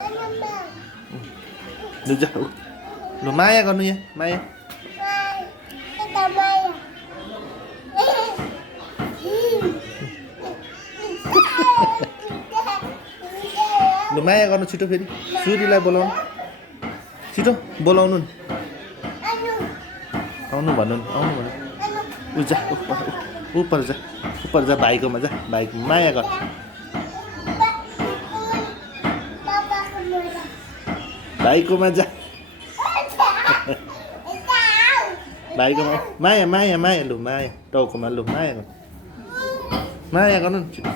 Lù ra. Lù Maya con nuôi Maya. Lù Maya con nó छिटो फेरि सुरीलाई बोलाउनु छिटो बोलाउनु आउनु भन्नु आउनु भन्नु उ जा ऊपर जा भाइकोमा जा भाइको माया गर भाइकोमा जा भाइकोमा माया माया माया लु माया टाउकोमा लु माया गर माया गर्नु नि छिटो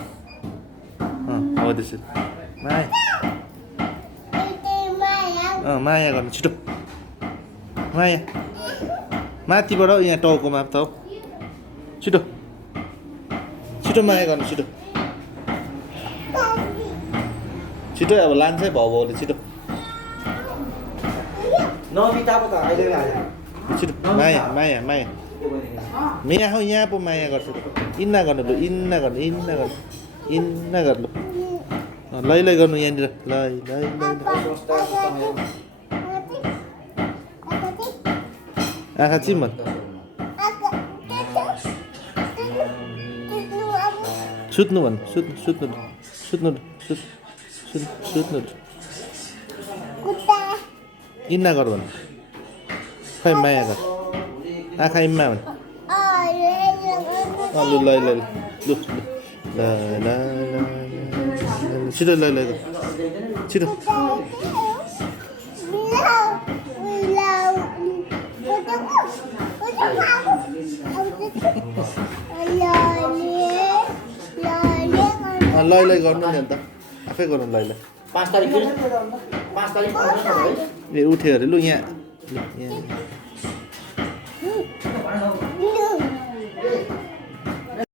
हो त्यसरी माया माया गर्नु छिटो माया माथिबाट यहाँ टाउकोमा त छिटो छिटो माया गर्नु छिटो छिटो अब लान्छै भाउले छिटो छिटो माया माया माया मिया हौ यहाँ पो माया गर्छु इन्ना गर्नु लु इन्ना गर्नु इन्ना गर्नु इन्ना गर्नु लै लै गर्नु यहाँनिर लै लै आँखा चिम सुत्नु भन्नु सुत्नु सुत्नु सुत्नु सुत्नु इन्ना गर भन्नु खै माया गर आँखा इम्मा भन्नु लु लै लै लु ल छिटो लै लै छिटो लै लै गर्नु नि अन्त आफै गर्नु लै लै 5 तारिक 5 तारिक ए उठ्यो अरे लु यहाँ